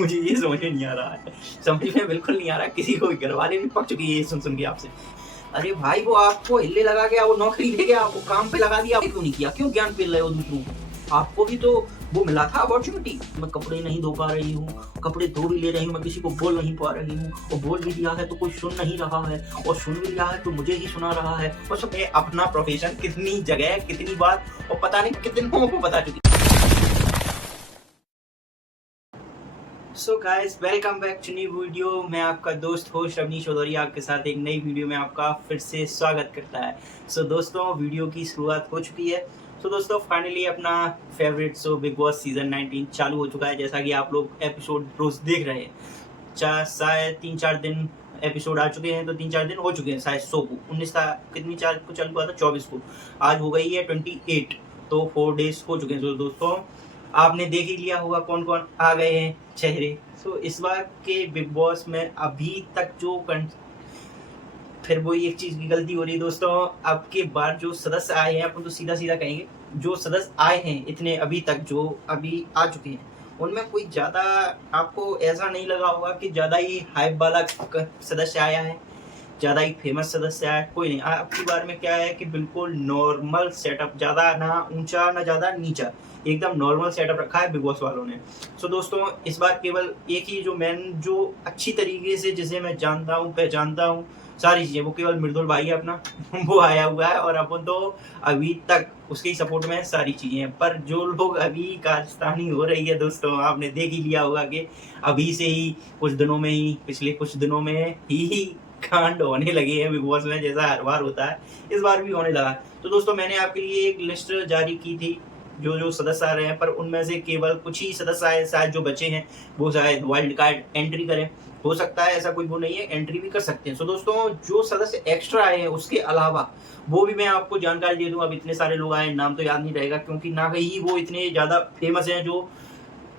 मुझे ये समझ में नहीं आ रहा है, समझ में बिल्कुल नहीं आ रहा है। किसी को घर वाले भी पक चुकी है ये सुन के आपसे। अरे भाई वो आपको हिले लगा गया, वो नौकरी दे गया, आपको काम पे लगा दिया, क्यों नहीं किया? क्यों ज्ञान पेल रहे हो दूसरों को? आपको भी तो वो मिला था अपॉर्चुनिटी। मैं कपड़े नहीं धो पा रही हूँ, कपड़े धो भी ले रही हूँ, मैं किसी को बोल नहीं पा रही हूँ, और बोल भी दिया है तो कोई सुन नहीं रहा है, और सुन भी लिया है तो मुझे ही सुना रहा है। और सब अपना प्रोफेशन कितनी जगह कितनी बार और पता नहीं कितनों को बता चुकी। So guys, welcome back to new video. मैं आपका दोस्त होस्ट अवनीश चौधरी आपके साथ एक नई वीडियो में आपका फिर से स्वागत करता है। सो दोस्तों, वीडियो की शुरुआत हो चुकी है। सो दोस्तों, फाइनली अपना favourite show big boss season 19 चालू हो चुका है। जैसा कि आप लोग एपिसोड रोज देख रहे हैं, शायद 3-4 दिन एपिसोड आ चुके हैं, तो 3-4 दिन हो चुके हैं शायद शो को। 19 कितनी तारीख को चालू हुआ था? 24 को। आज हो गई है 28, तो 4 डेज हो चुके हैं। तो दोस्तों, आपने देख ही लिया होगा कौन कौन आ गए हैं चेहरे। तो इस बार के बिग बॉस में अभी तक जो फिर वही एक चीज की गलती हो रही है दोस्तों। अब के बार जो सदस्य आए हैं, अपन तो सीधा सीधा कहेंगे, जो सदस्य आए हैं इतने अभी तक जो अभी आ चुके हैं, उनमें कोई ज्यादा आपको ऐसा नहीं लगा होगा कि ज्यादा ही हाइप वाला सदस्य आया है, ज्यादा ही फेमस सदस्य आया है। कोई नहीं। आपकी बार में क्या है कि बिल्कुल नॉर्मल सेटअप, ज्यादा ना ऊंचा ना ज्यादा नीचा, एकदम नॉर्मल सेटअप रखा है बिग बॉस वालों ने। सो दोस्तों, इस बार केवल एक ही जो अच्छी तरीके से जिसे मैं जानता हूँ पहचानता हूँ सारी चीजें, वो केवल मृदुल भाई है अपना वो आया हुआ है, और अपन तो अभी तक उसके ही सपोर्ट में सारी चीजें हैं। पर जो लोग अभी कारस्तानी हो रही है दोस्तों, आपने देख ही लिया होगा कि अभी से ही कुछ दिनों में ही, पिछले कुछ दिनों में ही कांड होने लगे हैं बिग बॉस में, जैसा हर बार होता है इस बार भी होने लगा। तो दोस्तों, मैंने आपके लिए एक लिस्ट जारी की थी जो जो सदस्य आ रहे हैं, पर उनमें से केवल कुछ ही सदस्य आए शायद जो बचे हैं, वो शायद वाइल्ड कार्ड एंट्री करें। हो सकता है, ऐसा कोई वो नहीं है, एंट्री भी कर सकते हैं। सो दोस्तों, जो सदस्य एक्स्ट्रा आए हैं उसके अलावा वो भी मैं आपको जानकारी दे दूं। अब इतने सारे लोग आए, नाम तो याद नहीं रहेगा, क्योंकि ना ही वो इतने ज्यादा फेमस हैं जो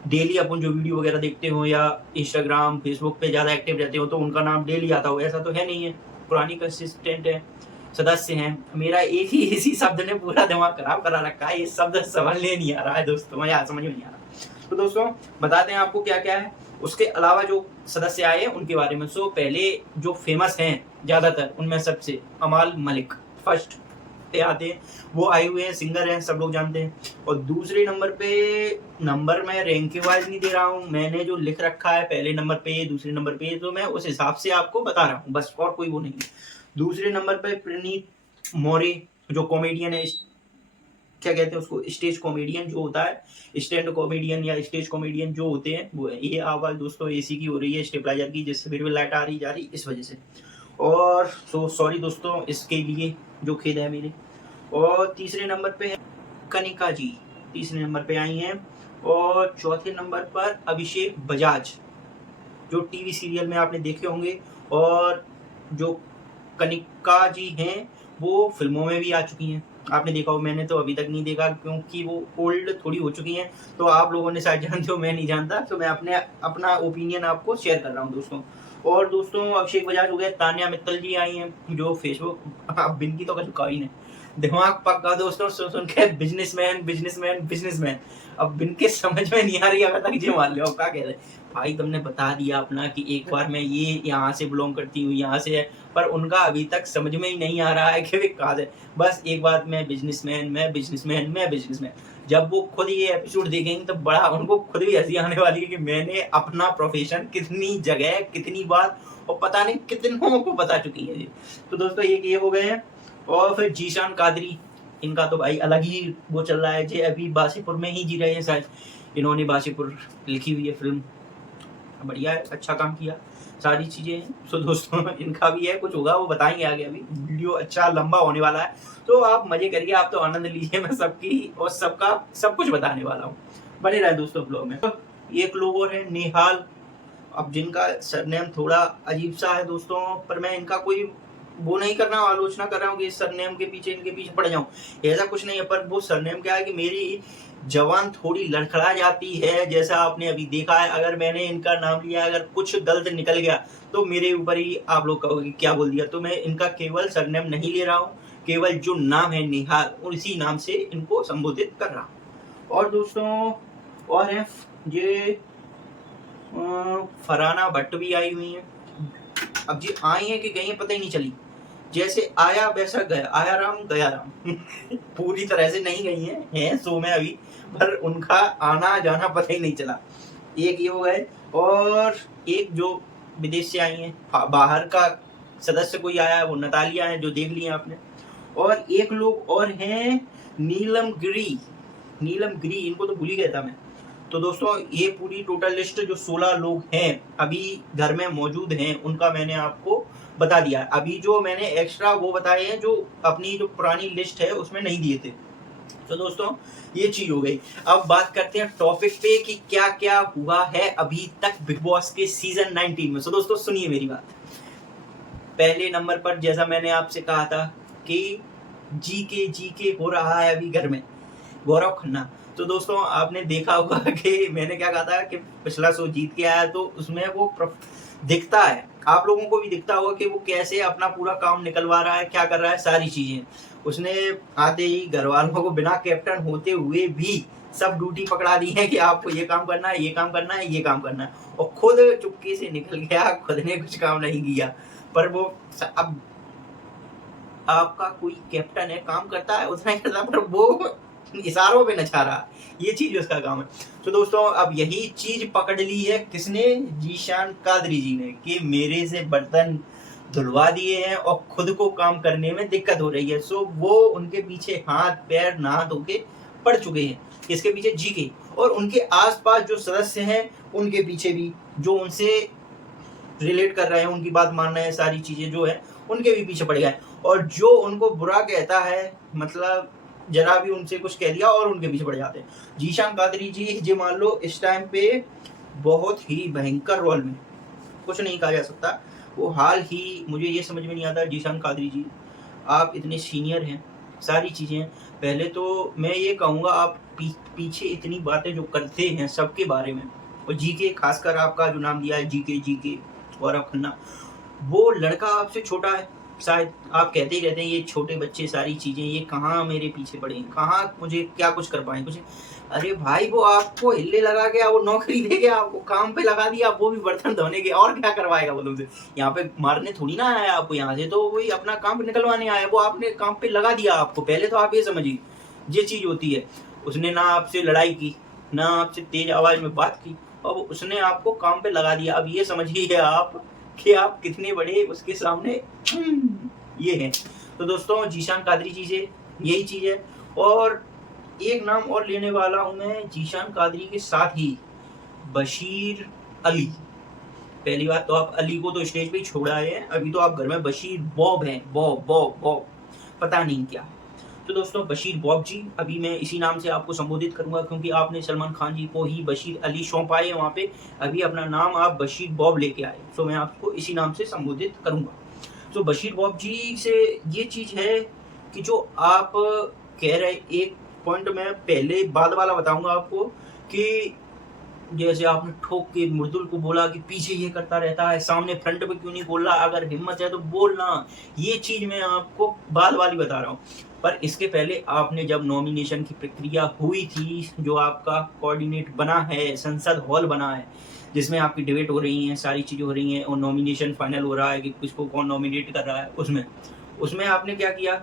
डेली अपन जो वीडियो वगैरह देखते हो या इंस्टाग्राम फेसबुक पे ज्यादा एक्टिव रहते हो तो उनका नाम डेली आता हो, ऐसा तो है नहीं है। पुरानी कंसिस्टेंट है सदस्य हैं। मेरा एक ही इसी शब्द ने पूरा दिमाग खराब करा रखा है, ये शब्द समझने नहीं आ रहा है दोस्तों, मुझे समझ में नहीं आ रहा। तो दोस्तों, बताते हैं आपको क्या क्या है उसके अलावा जो सदस्य आए हैं उनके बारे में। सो पहले जो फेमस हैं ज्यादातर, उनमें सबसे अमाल मलिक फर्स्ट पे आते हैं। वो आए हुए हैं, सिंगर हैं, सब लोग जानते हैं। और दूसरे नंबर पे, नंबर मैं रैंक के वाइज नहीं दे रहा हूँ, मैंने जो लिख रखा है पहले नंबर पे दूसरे नंबर पे, तो मैं उस हिसाब से आपको बता रहा हूँ बस, और कोई वो नहीं है। दूसरे नंबर पे प्रणीत मौर्य, जो कॉमेडियन है, क्या कहते हैं उसको, स्टेज कॉमेडियन जो होता है, स्टैंड कॉमेडियन या स्टेज कॉमेडियन जो होते हैं वो है। ये आवाज दोस्तों एसी की हो रही है, स्टेबलाइजर की, जिससे फिर भी लाइट आ रही जा रही इस वजह से। और सो सॉरी दोस्तों इसके लिए, जो खेद है मेरे। और तीसरे नंबर पे है कनिका जी, तीसरे नंबर पे आई हैं। और चौथे नंबर पर अभिषेक बजाज, जो टीवी सीरियल में आपने देखे होंगे। और जो कनिका जी हैं वो फिल्मों में भी आ चुकी हैं, आपने देखा हो, मैंने तो अभी तक नहीं देखा क्योंकि वो ओल्ड थोड़ी हो चुकी हैं। तो आप लोगों ने शायद जानते हो, मैं नहीं जानता, तो मैं अपना ओपिनियन आपको शेयर कर रहा हूँ दोस्तों। और दोस्तों, अभिषेक बजाज हो गए, तान्या मित्तल जी आई हैं जो फेसबुक, अब बिनकी तो कभी कही नहीं, दिमाग पक्का दोस्तों सुन के, बिजनेसमैन बिजनेसमैन बिजनेसमैन। अब बिनके समझ में नहीं आ रही, अगर तक ये मान लो क्या कह रहे भाई, तुमने बता दिया अपना कि एक बार मैं ये यहाँ से बिलोंग करती हूँ, यहाँ से है, पर उनका अभी तक समझ में ही नहीं आ रहा है कि वे कहाँ से। बस एक बात, मैं बिजनेसमैन मैं बिजनेसमैन मैं बिजनेसमैन। जब वो खुद ये एपिसोड देखेंगे तो बड़ा उनको खुद भी हंसी आने वाली है कि मैंने अपना प्रोफेशन कितनी जगह कितनी बार और पता नहीं कितनों को बता चुकी है। तो दोस्तों, ये हो गए हैं। और फिर जीशान कादरी, इनका तो भाई अलग ही वो चल रहा है, जे अभी बासीपुर में ही जी रहे हैं शायद, इन्होंने बासीपुर लिखी हुई है फिल्म, बढ़िया है, अच्छा काम किया, सारी चीजें हैं। सो दोस्तों, इनका भी है, कुछ होगा वो बताएंगे आगे, अभी वीडियो अच्छा लंबा होने वाला है, तो आप मजे करिए, आप तो आनंद लीजिए, मैं सबकी और सबका सब कुछ बताने वाला हूँ, बने रहे दोस्तों ब्लॉग में। तो एक लोग और है नेहाल, अब जिनका सरनेम थोड़ा अजीब सा है दोस्तों, पर मैं इनका कोई वो नहीं कर रहा हूँ, आलोचना कर रहा हूँ कि इस सरनेम के पीछे इनके पीछे पड़ जाऊं, ऐसा कुछ नहीं है। पर वो सरनेम क्या है कि मेरी जवान थोड़ी लड़खड़ा जाती है, जैसा आपने अभी देखा है। अगर मैंने इनका नाम लिया, अगर कुछ गलत निकल गया तो मेरे ऊपर ही आप लोग कहोगे क्या बोल दिया। तो मैं इनका केवल सरनेम नहीं ले रहा हूँ, केवल जो नाम है निहाल, उसी नाम से इनको संबोधित कर रहा हूँ। और दोस्तों, और है ये फरहाना भट्ट भी आई हुई हैं। अब जी आई हैं कि गई हैं पता ही नहीं चली, जैसे आया वैसा गया, आया राम गया राम पूरी तरह से नहीं गई हैं शो में अभी, पर उनका आना जाना पता ही नहीं चला। एक ये हो गए, और एक जो विदेश से आई हैं, बाहर का सदस्य कोई आया है, वो नतालिया है, जो देख लिया आपने। और एक लोग और हैं नीलम गिरी, इनको तो भूल ही गया था मैं। तो दोस्तों ये पूरी टोटल लिस्ट जो 16 लोग हैं अभी घर में मौजूद हैं, उनका मैंने आपको बता दिया। अभी जो मैंने एक्स्ट्रा वो बताए हैं जो अपनी जो पुरानी लिस्ट है उसमें नहीं दिए थे। तो दोस्तों ये चीज हो गई। अब बात करते हैं टॉपिक पे कि क्या क्या हुआ है अभी तक बिग बॉस के सीजन 19 में। तो दोस्तों सुनिए मेरी बात। पहले नंबर पर जैसा मैंने आपसे कहा था कि जीके हो रहा है अभी घर में, गौरव खन्ना। तो दोस्तों आपने देखा होगा कि मैंने क्या कहा था कि पिछला शो जीत के आया, तो उसमें वो दिखता है, आप लोगों को भी दिखता होगा कि वो कैसे अपना पूरा काम निकलवा रहा है, क्या कर रहा है, सारी चीजें। उसने आते ही घर वालों को बिना कैप्टन होते हुए भी सब ड्यूटी पकड़ा दी है कि आपको ये काम करना है, ये काम करना है, ये काम करना है, और खुद चुपके से निकल गया, खुद ने कुछ काम नहीं किया। पर वो अब आपका कोई कैप्टन है, काम करता है उतना ही करता, पर वो इशारों पे नचा रहा, ये चीज उसका काम है। तो दोस्तों अब यही चीज पकड़ ली है किसने, जीशान कादरी जी ने, कि मेरे से बर्तन धुलवा दिए हैं और खुद को काम करने में दिक्कत हो रही है। सो वो उनके पीछे हाथ पैर नहा धो के पड़ चुके हैं, इसके पीछे जीके, और उनके आसपास जो सदस्य हैं उनके पीछे भी, जो उनसे रिलेट कर रहे हैं, उनकी बात मान रहे हैं, सारी चीजें जो है उनके भी पीछे पड़ गए। और जो उनको बुरा कहता है, मतलब जरा भी उनसे कुछ कह दिया और उनके पीछे पड़ जाते हैं। जीशान कादरी जी मान लो इस टाइम पे बहुत ही भयंकर रोल में, कुछ नहीं कहा जा सकता। वो हाल ही मुझे ये समझ में नहीं आता, जीशान कादरी जी आप इतने सीनियर हैं, सारी चीजें, पहले तो मैं ये कहूँगा आप पीछे इतनी बातें जो करते हैं सबके बारे में, और जीके खासकर आपका जो नाम दिया है जीके गौरव खन्ना, वो लड़का आपसे छोटा है, शायद आप कहते ही रहते हैं ये छोटे बच्चे, सारी चीजें, ये कहाँ मेरे पीछे पड़े हैं, कहाँ मुझे क्या कुछ कर पाए कुछ। अरे भाई वो आपको हिल्ले लगा गया, वो नौकरी दे गया, आपको काम पे लगा दिया, वो भी बर्तन धोने के, और क्या करवाएगा वो तुमसे। यहाँ पे मारने थोड़ी ना आया आपको, यहाँ से तो वही अपना काम निकलवाने आया, वो आपने काम पे लगा दिया आपको। पहले तो आप ये समझिए ये चीज होती है, उसने ना आपसे लड़ाई की, ना आपसे तेज आवाज में बात की, और उसने आपको काम पे लगा दिया। अब ये समझिए आप कि आप कितने बड़े उसके सामने ये हैं। तो दोस्तों जीशान कादरी जी से यही चीज है। और एक नाम और लेने वाला हूं मैं जीशान कादरी के साथ ही, बशीर अली। पहली बात तो आप अली को तो स्टेज पे ही छोड़ा है, अभी तो आप घर में बशीर बॉब हैं, बॉब पता नहीं क्या। तो दोस्तों बशीर बॉब जी, अभी मैं इसी नाम से आपको संबोधित करूंगा, क्योंकि आपने सलमान खान जी को ही बशीर अली सौंपाए है वहाँ पे, अभी अपना नाम आप बशीर बॉब लेके आए, तो मैं आपको इसी नाम से संबोधित करूंगा। तो बशीर बॉब जी से ये चीज है कि जो आप कह रहे, एक पॉइंट मैं पहले बाद वाला बताऊंगा आपको, कि जैसे आपने ठोक के मृदुल को बोला कि पीछे ये करता रहता है, सामने फ्रंट पे क्यों नहीं बोल रहा, अगर हिम्मत है तो बोलना, ये चीज मैं आपको बाद वाली बता रहा हूँ। पर इसके पहले आपने जब नॉमिनेशन की प्रक्रिया हुई थी, जो आपका कोऑर्डिनेट बना है, संसद हॉल बना है, जिसमें आपकी डिबेट हो रही है, सारी चीजें हो रही हैं, और नॉमिनेशन फाइनल हो रहा है कि किसको कौन नॉमिनेट कर रहा है, उसमें आपने क्या किया,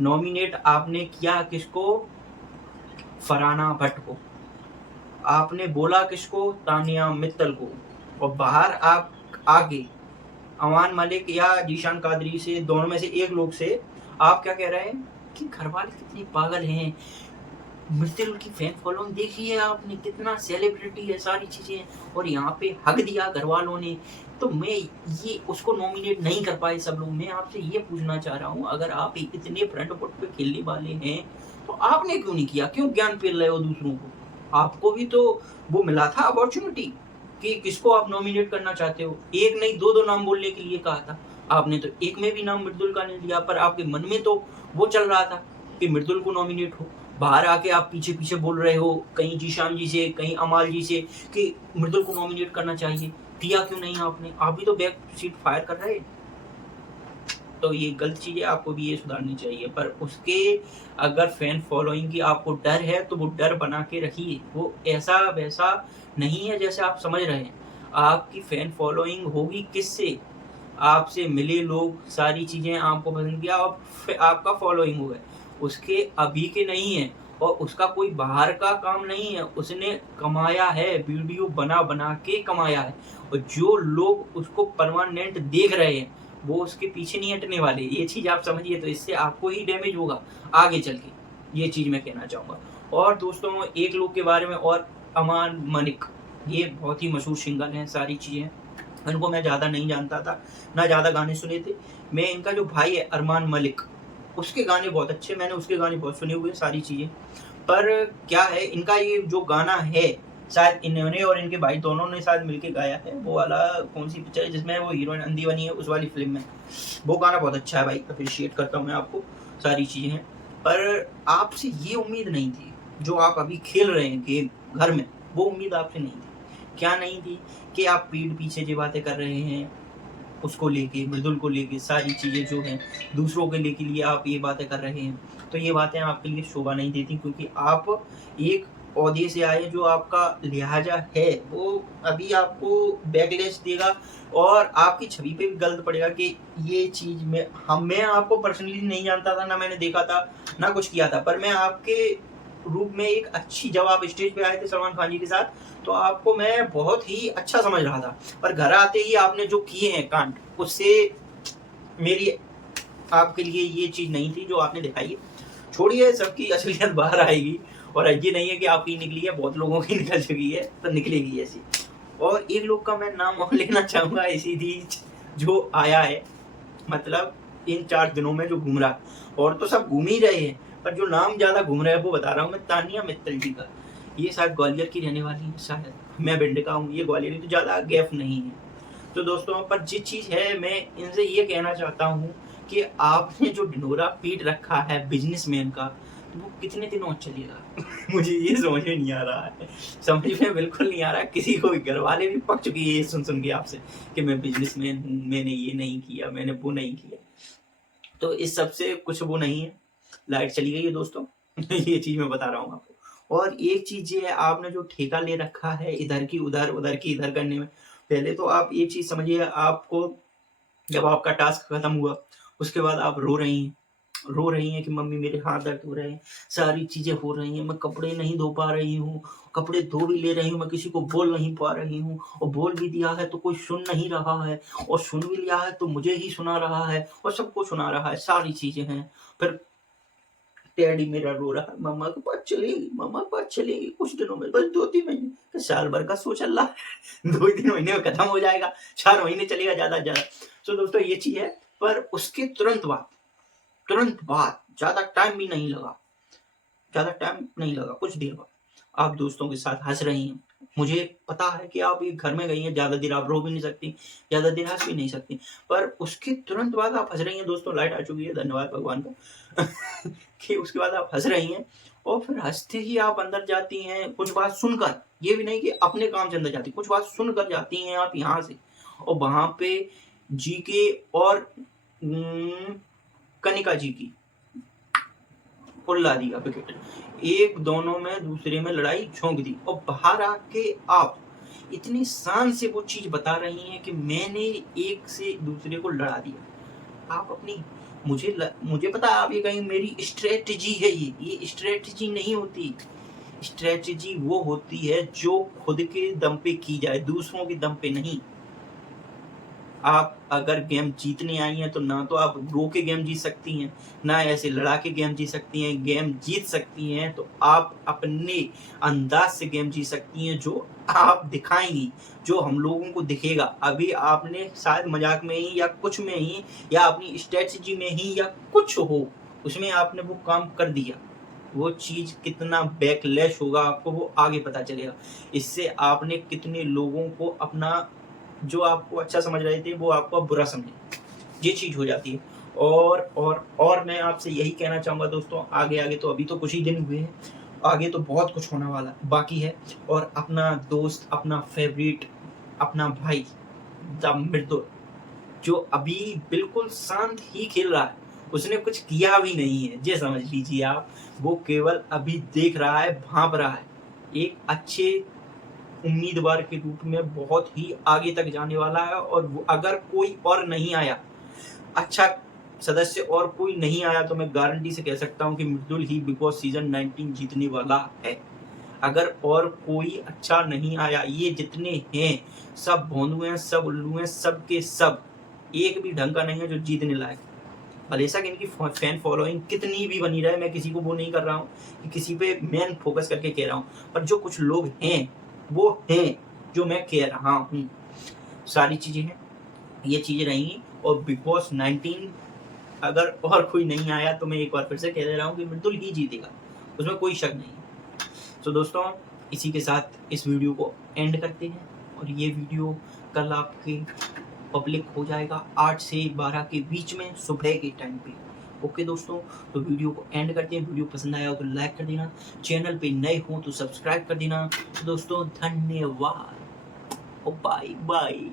नॉमिनेट आपने किया किसको, फरहाना भट्ट को, आपने बोला किसको, तानिया मित्तल को, और बाहर आप आगे अमान मलिक या जीशान कादरी से, दोनों में से एक लोग से आप क्या कह रहे हैं कि घर वाले कितने पागल हैं, मित्तल की फैन फॉलोइंग देखी है आपने, कितना सेलिब्रिटी है, सारी चीजें, और यहाँ पे हक दिया घर वालों ने, तो मैं ये उसको नॉमिनेट नहीं कर पाए सब लोग। मैं आपसे ये पूछना चाह रहा हूँ, अगर आप इतने फ्रंट फुट पे खेलने वाले हैं तो आपने क्यों नहीं किया, क्यों ज्ञान पेल रहे हो दूसरों को, आपको भी तो वो मिला था अपॉर्चुनिटी कि किसको आप नॉमिनेट करना चाहते हो। एक नहीं दो नाम बोलने के लिए कहा था आपने, तो एक में भी नाम मृदुल का नहीं लिया, पर आपके मन में तो वो चल रहा था कि मृदुल को नॉमिनेट हो। बाहर आके आप पीछे बोल रहे हो, कहीं जीशान जी से, कहीं अमाल जी से, कि मृदुल को नॉमिनेट करना चाहिए, किया क्यों नहीं आपने, आप भी तो बैक सीट फायर कर रहे। तो ये गलत चीज है, आपको भी ये सुधारनी चाहिए। पर उसके अगर फैन फॉलोइंग की आपको डर है तो वो डर बना के रखिए, वो ऐसा वैसा नहीं है जैसे आप समझ रहे हैं। आपकी फैन फॉलोइंग होगी किससे? आपसे मिले लोग, सारी चीज़ें आपको पसंद किया और आपका फॉलोइंग हुआ है। उसके अभी के नहीं है और उसका कोई बाहर का काम नहीं है, उसने कमाया है, वीडियो बना-बना के कमाया है और जो लोग उसको परमानेंट देख रहे हैं, वो उसके पीछे नहीं हटने वाले। ये चीज़ आप समझिए, तो इससे आपको ही डैमेज होगा आगे चल के, ये चीज़ मैं कहना चाहूँगा। और दोस्तों एक लोग के बारे में और, अमान मलिक, ये बहुत ही मशहूर सिंगर हैं, सारी चीज़ें। इनको मैं ज़्यादा नहीं जानता था, ना ज़्यादा गाने सुने थे। मैं इनका जो भाई है अरमान मलिक, उसके गाने बहुत अच्छे, मैंने उसके गाने बहुत सुने हुए हैं, सारी चीज़ें। पर क्या है, इनका ये जो गाना है, शायद इन्होंने और इनके भाई दोनों ने शायद मिलके गाया है। वो वाला कौन-सी पिक्चर है जिसमें वो हीरोइन अंधी बनी है, उस वाली फ़िल्म में। वो गाना बहुत अच्छा है भाई, एप्रिशिएट करता हूँ मैं आपको, सारी चीज़ें हैं। पर आपसे ये उम्मीद नहीं थी, जो आप अभी खेल रहे हैं गेम घर में, वो उम्मीद आपसे नहीं थी। क्या नहीं थी? कि आप पीठ पीछे जो बातें कर रहे हैं, उसको लेके, मृदुल को लेके, सारी चीज़ें जो हैं, दूसरों के लिए आप ये बातें कर रहे हैं। तो ये बातें आपके लिए शोभा नहीं देती, क्योंकि आप एक ओहदे से आए, जो आपका लिहाज़ा है, वो अभी आपको बैकलैश देगा और आपकी छवि पे भी गलत पड़ेगा कि ये चीज़ मैं आपको पर्सनली नहीं जानता था, ना मैंने देखा था, ना कुछ किया था। पर मैं आपके रूप में एक अच्छी, जब आप स्टेज पे आए थे सलमान खान जी के साथ, तो आपको मैं बहुत ही अच्छा समझ रहा था। पर घर आते ही आपने जो किए हैं कांड, उससे मेरी आपके लिए ये चीज़ नहीं थी जो आपने दिखाई है। छोड़िए, सबकी असलियत बाहर आएगी और ये नहीं है कि आपकी निकली है, बहुत लोगों की निकल चुकी है, तो निकलेगी ऐसी। और एक लोग का मैं नाम और लेना चाहूँगा इसी बीच, जो आया है, मतलब इन 4 दिनों में जो घूम रहा है, और तो सब घूम ही रहे हैं, पर जो नाम ज़्यादा घूम रहा है वो बता रहा हूँ मैं, तानिया मित्तल जी का। ये शायद ग्वालियर की रहने वाली है शायद, मैं भिंड का हूँ, ये ग्वालियर की, तो ज़्यादा गैप नहीं है। तो दोस्तों, पर जिस चीज़ है, मैं इनसे ये कहना चाहता हूँ कि आपने जो ढिंढोरा पीट रखा है बिज़नेसमैन का, तो वो कितने दिनों तक चलेगा? मुझे ये समझ में नहीं आ रहा है। समझ में बिल्कुल नहीं आ रहा है। किसी को भी, घरवाले भी पक चुकी है ये सुन-सुन के आपसे कि मैं बिज़नेसमैन हूँ, मैंने ये नहीं किया, मैंने वो नहीं किया। तो इस सब से कुछ वो नहीं है। लाइट चली गई है दोस्तों। ये चीज़ मैं बता रहा हूँ आपको। और एक चीज़ ये है, आपने जो ठेका ले रखा है इधर की उधर, उधर की इधर करने में, पहले तो आप ये चीज़ समझिए, आपको जब आपका टास्क खत्म हुआ, उसके बाद आप रो रही हैं कि मम्मी मेरे हाथ दर्द हो रहे हैं, सारी चीज़ें हो रही हैं, मैं कपड़े नहीं धो पा रही हूँ, कपड़े धो भी ले रही हूँ, मैं किसी को बोल नहीं पा रही हूँ, और बोल भी दिया है तो कोई सुन नहीं रहा है, और सुन भी लिया है तो मुझे ही सुना रहा है और सबको सुना रहा है, सारी चीज़ें हैं। फिर डैडी मेरा रो रहा है, मम्मा के पास चलेगी, मम्मा के पास चलेगी कुछ दिनों में, बस 2-3 महीने, कि साल भर का शो चल रहा है। 2-3 महीने में खत्म हो जाएगा, 4 महीने चलेगा ज़्यादा से ज़्यादा। तो दोस्तों ये चीज़ है, पर उसके तुरंत बाद, ज़्यादा टाइम भी नहीं लगा, ज़्यादा टाइम नहीं लगा, कुछ देर बाद आप दोस्तों के साथ हँस रही हैं। मुझे पता है कि आप एक घर में गई हैं, ज़्यादा देर आप रो भी नहीं सकती, ज़्यादा देर हँस भी नहीं सकती, पर उसके तुरंत बाद आप हँस रही हैं। दोस्तों लाइट आ चुकी है, धन्यवाद भगवान का। कि उसके बाद आप हँस रही हैं और फिर हँसते ही आप अंदर जाती हैं, कुछ बात सुनकर, ये भी नहीं कि अपने काम से अंदर जाती, कुछ बात सुनकर जाती हैं आप यहाँ से, और वहाँ पे जीके और कनिका जी की उल्ला दिया विकेट, एक दोनों में दूसरे में लड़ाई झोंक दी, और बाहर आके आप इतनी शान से वो चीज बता रही हैं कि मैंने एक से दूसरे को लड़ा दिया। आप अपनी, मुझे पता है आप ये कहीं मेरी स्ट्रेटजी है, ये स्ट्रेटजी नहीं होती। स्ट्रेटजी वो होती है जो खुद के दम पे की जाए, दूसरों के दम पे नहीं। आप अगर गेम जीतने आई हैं, तो ना तो आप रो के गेम जीत सकती हैं, ना ऐसे लड़ा के गेम जीत सकती हैं। गेम जीत सकती हैं तो आप अपने अंदाज से गेम जीत सकती हैं, जो आप दिखाएंगी, जो हम लोगों को दिखेगा। अभी आपने शायद मजाक में ही या कुछ में ही, या अपनी स्ट्रेटजी में ही, या कुछ हो उसमें आपने वो काम कर दिया, वो चीज़ कितना बैकलैश होगा आपको वो आगे पता चलेगा। इससे आपने कितने लोगों को अपना, जो आपको अच्छा समझ रहे थे, वो आपको अब बुरा समझे, ये चीज़ हो जाती है। और मैं आपसे यही कहना चाहूँगा दोस्तों, आगे तो अभी तो कुछ ही दिन हुए हैं, आगे तो बहुत कुछ होने वाला बाकी है। और अपना दोस्त, अपना फेवरेट, अपना भाई द मृदुल, जो अभी बिल्कुल शांत ही खेल रहा है, उसने कुछ किया भी नहीं है, ये समझ लीजिए आप। वो केवल अभी देख रहा है, भांप रहा है। एक अच्छे उम्मीदवार के रूप में बहुत ही आगे तक जाने वाला है। और अगर कोई और नहीं आया, अच्छा सदस्य और कोई नहीं आया, तो मैं गारंटी से कह सकता हूँ कि मृदुल ही बिग बॉस सीजन 19 जीतने वाला है। अगर और कोई अच्छा नहीं आया, ये जितने हैं सब भोंदू हैं, सब उल्लू हैं, सब के सब, एक भी ढंग का नहीं है जो जीतने लायक। बेशक इनकी फैन फॉलोइंग कितनी भी बनी रहे, मैं किसी को वो नहीं कर रहा हूँ कि किसी पे मेन फोकस करके कह रहा हूँ, पर जो कुछ लोग हैं वो हैं जो मैं कह रहा हूँ। सारी चीजें हैं, ये चीजें रहेंगी। और बिग बॉस 19 अगर और कोई नहीं आया तो मैं एक बार फिर से कह दे रहा हूँ कि मृदुल ही जीतेगा, उसमें कोई शक नहीं है। तो दोस्तों, इसी के साथ इस वीडियो को एंड करते हैं। और ये वीडियो कल आपके पब्लिक हो जाएगा 8 से 12 के बीच में सुबह के टाइम पे। ओके दोस्तों, तो वीडियो को एंड करते हैं। वीडियो पसंद आया हो तो लाइक कर देना, चैनल पे नए हो तो सब्सक्राइब कर देना। दोस्तों धन्यवाद, बाय बाय।